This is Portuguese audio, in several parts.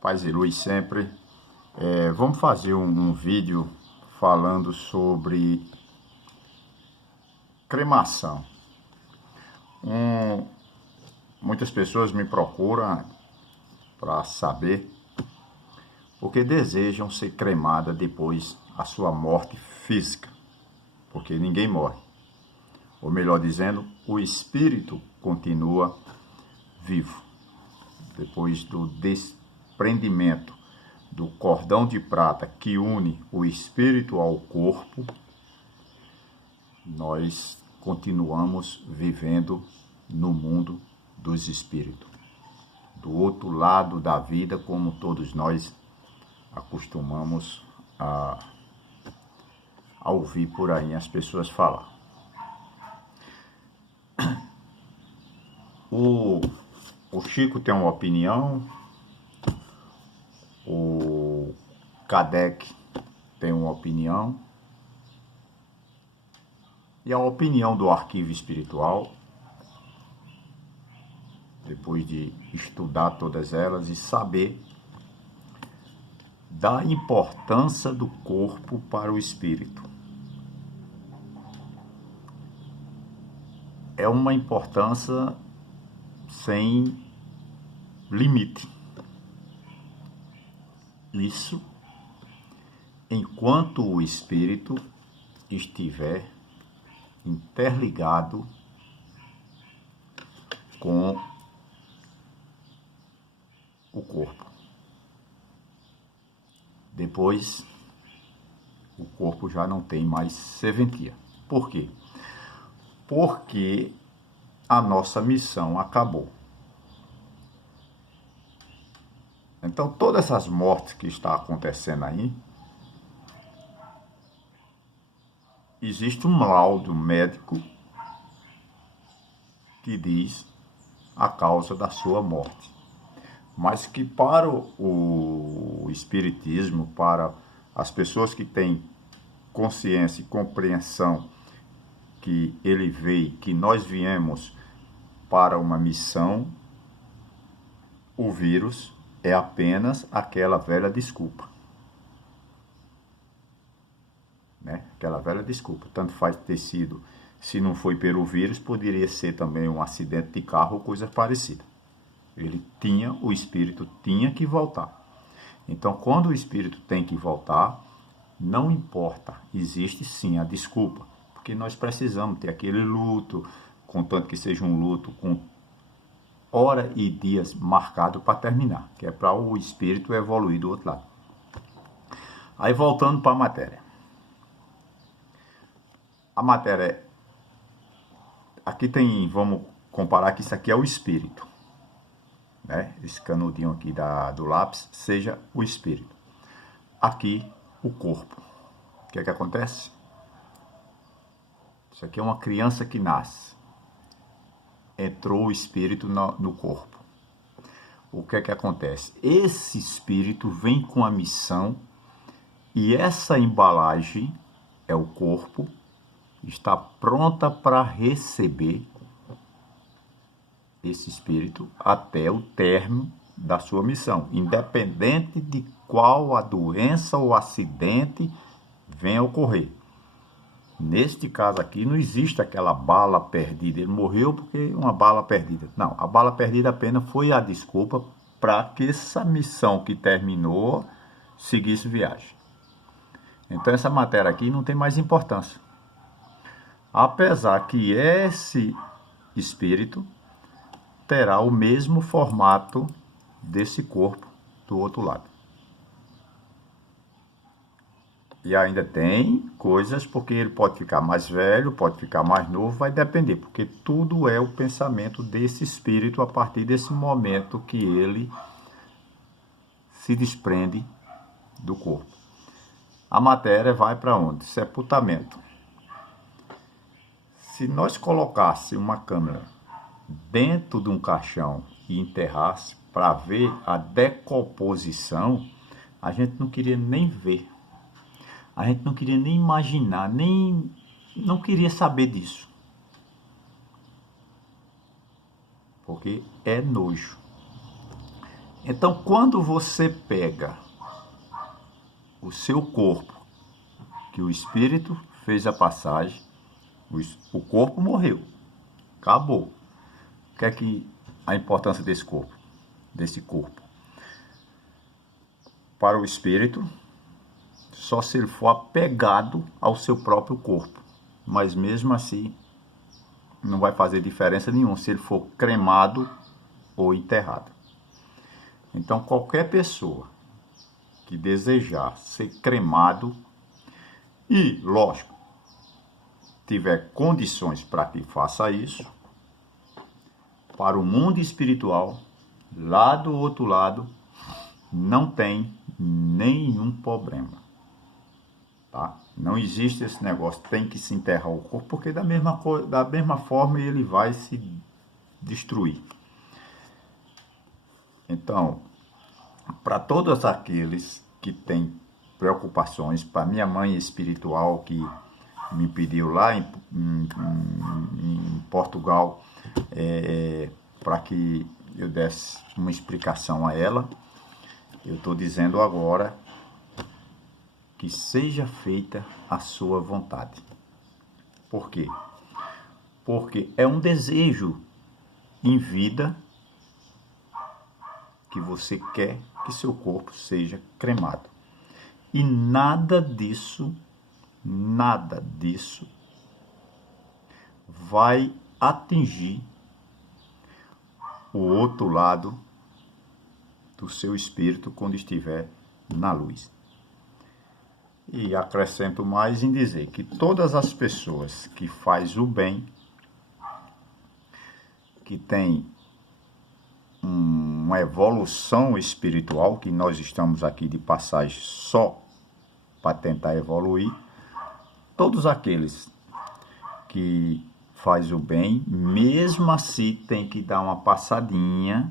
Paz e luz sempre. Vamos fazer um vídeo falando sobre cremação. Muitas pessoas me procuram para saber porque desejam ser cremada depois da sua morte física, porque ninguém morre. Ou melhor dizendo, o espírito continua vivo. Depois do desprendimento do cordão de prata que une o espírito ao corpo, nós continuamos vivendo no mundo dos espíritos. Do outro lado da vida, como todos nós acostumamos a ouvir por aí as pessoas falar. O Chico tem uma opinião, o Kardec tem uma opinião, e a opinião do arquivo espiritual, depois de estudar todas elas e saber da importância do corpo para o espírito. É uma importância sem limite. Isso enquanto o espírito estiver interligado com o corpo. Depois, o corpo já não tem mais serventia. Por quê? Porque a nossa missão acabou. Então, todas essas mortes que estão acontecendo aí, existe um laudo médico que diz a causa da sua morte. Mas que para o espiritismo, para as pessoas que têm consciência e compreensão que ele veio, que nós viemos para uma missão, o vírus é apenas aquela velha desculpa. Né? Aquela velha desculpa. Tanto faz ter sido, se não foi pelo vírus, poderia ser também um acidente de carro ou coisa parecida. O espírito tinha que voltar. Então, quando o espírito tem que voltar, não importa, existe sim a desculpa, porque nós precisamos ter aquele luto, contanto que seja um luto com hora e dias marcado para terminar, que é para o espírito evoluir do outro lado. Aí, voltando para a matéria. A matéria, aqui tem, vamos comparar que isso aqui é o espírito. Né? Esse canudinho aqui do lápis seja o espírito. Aqui, o corpo. O que é que acontece? Isso aqui é uma criança que nasce. Entrou o espírito no corpo. O que é que acontece? Esse espírito vem com a missão e essa embalagem, é o corpo, está pronta para receber esse espírito até o término da sua missão, independente de qual a doença ou acidente venha a ocorrer. Neste caso aqui, não existe aquela bala perdida. Ele morreu porque uma bala perdida. Não, a bala perdida apenas foi a desculpa para que essa missão que terminou seguisse viagem. Então, essa matéria aqui não tem mais importância. Apesar que esse espírito terá o mesmo formato desse corpo do outro lado. E ainda tem coisas, porque ele pode ficar mais velho, pode ficar mais novo, vai depender, porque tudo é o pensamento desse espírito a partir desse momento que ele se desprende do corpo. A matéria vai para onde? Sepultamento. Se nós colocássemos uma câmera dentro de um caixão e enterrasse para ver a decomposição, a gente não queria nem ver. A gente não queria nem imaginar, não queria saber disso. Porque é nojo. Então, quando você pega o seu corpo, que o espírito fez a passagem, o corpo morreu, acabou. O que é que a importância desse corpo? Desse corpo? Para o espírito, só se ele for apegado ao seu próprio corpo. Mas mesmo assim, não vai fazer diferença nenhuma se ele for cremado ou enterrado. Então, qualquer pessoa que desejar ser cremado e, lógico, tiver condições para que faça isso, para o mundo espiritual, lá do outro lado, não tem nenhum problema. Tá? Não existe esse negócio, tem que se enterrar o corpo, porque da mesma forma ele vai se destruir. Então, para todos aqueles que têm preocupações, para minha mãe espiritual que me pediu lá em Portugal, para que eu desse uma explicação a ela, eu estou dizendo agora que seja feita a sua vontade. Por quê? Porque é um desejo em vida que você quer que seu corpo seja cremado. E nada disso vai atingir o outro lado do seu espírito quando estiver na luz. E acrescento mais em dizer que todas as pessoas que faz o bem, que tem uma evolução espiritual, que nós estamos aqui de passagem só para tentar evoluir, todos aqueles que faz o bem, mesmo assim tem que dar uma passadinha.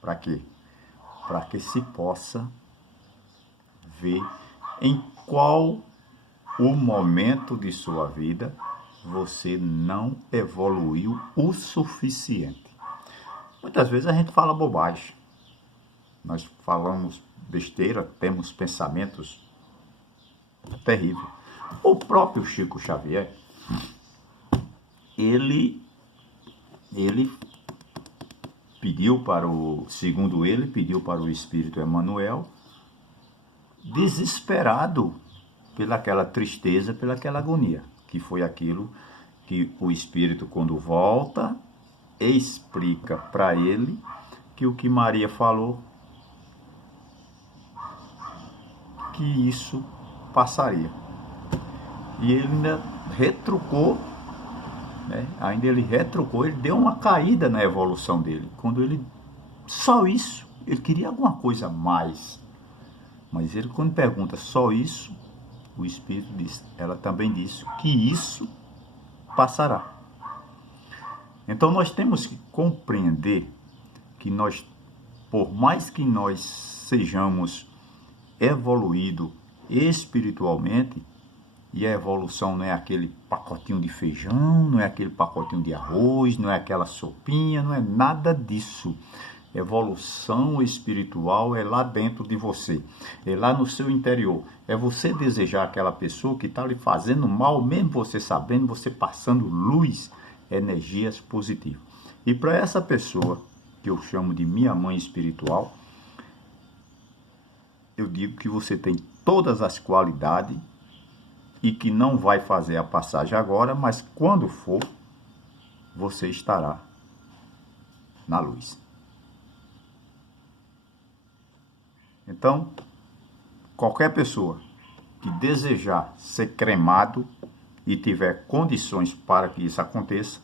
Para quê? Para que se possa ver em qual o momento de sua vida você não evoluiu o suficiente. Muitas vezes a gente fala bobagem, nós falamos besteira, temos pensamentos terríveis. O próprio Chico Xavier, ele pediu segundo ele, pediu para o Espírito Emmanuel, desesperado pelaquela tristeza, pelaquela agonia, que foi aquilo que o Espírito, quando volta, explica para ele que o que Maria falou, que isso passaria. E ele ainda retrucou, né? Ele deu uma caída na evolução dele, quando ele, só isso, ele queria alguma coisa a mais. Mas ele, quando pergunta só isso, o Espírito diz, ela também disse que isso passará. Então nós temos que compreender que nós, por mais que nós sejamos evoluídos espiritualmente, e a evolução não é aquele pacotinho de feijão, não é aquele pacotinho de arroz, não é aquela sopinha, não é nada disso. Evolução espiritual é lá dentro de você, é lá no seu interior. É você desejar aquela pessoa que está lhe fazendo mal, mesmo você sabendo, você passando luz, energias positivas. E para essa pessoa, que eu chamo de minha mãe espiritual, eu digo que você tem todas as qualidades e que não vai fazer a passagem agora, mas quando for, você estará na luz. Então, qualquer pessoa que desejar ser cremado e tiver condições para que isso aconteça,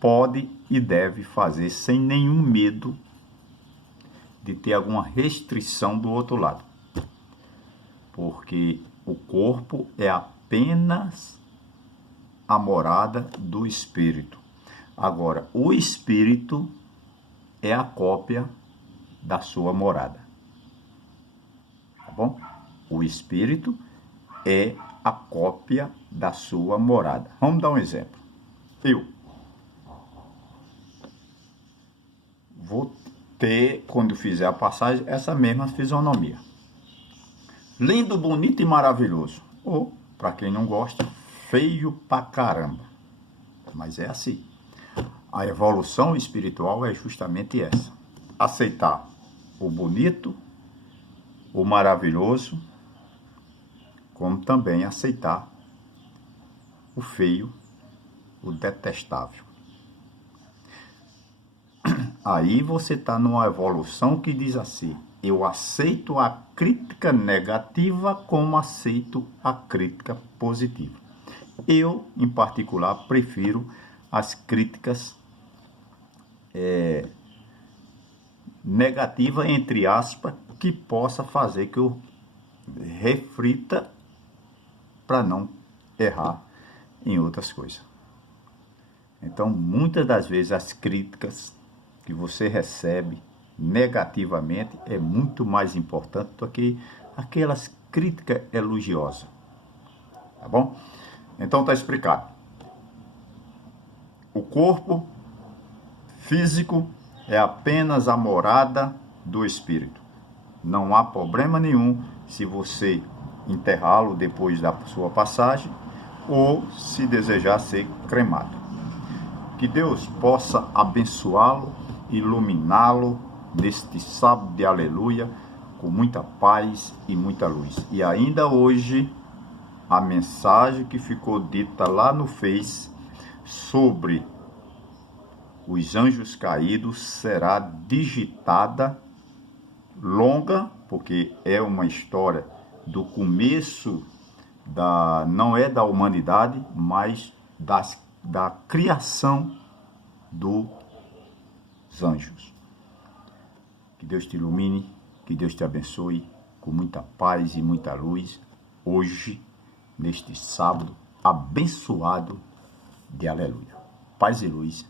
pode e deve fazer sem nenhum medo de ter alguma restrição do outro lado. Porque o corpo é apenas a morada do espírito. Agora, o espírito é a cópia da sua morada. Tá bom? O espírito é a cópia da sua morada. Vamos dar um exemplo. Eu vou ter, quando fizer a passagem, essa mesma fisionomia. Lindo, bonito e maravilhoso. Ou, para quem não gosta, feio pra caramba. Mas é assim. A evolução espiritual é justamente essa. Aceitar o bonito, o maravilhoso, como também aceitar o feio, o detestável. Aí você está numa evolução que diz assim: eu aceito a crítica negativa como aceito a crítica positiva. Eu, em particular, prefiro as críticas negativas, entre aspas, que possa fazer que eu reflita para não errar em outras coisas. Então, muitas das vezes as críticas que você recebe negativamente é muito mais importante do que aquelas críticas elogiosas. Tá bom? Então tá explicado. O corpo físico é apenas a morada do espírito. Não há problema nenhum se você enterrá-lo depois da sua passagem ou se desejar ser cremado. Que Deus possa abençoá-lo, iluminá-lo neste sábado de aleluia, com muita paz e muita luz. E ainda hoje, a mensagem que ficou dita lá no Face sobre os anjos caídos será digitada, longa, porque é uma história do começo não é da humanidade, mas da criação dos anjos. Que Deus te ilumine, que Deus te abençoe com muita paz e muita luz, hoje, neste sábado abençoado de aleluia. Paz e luz.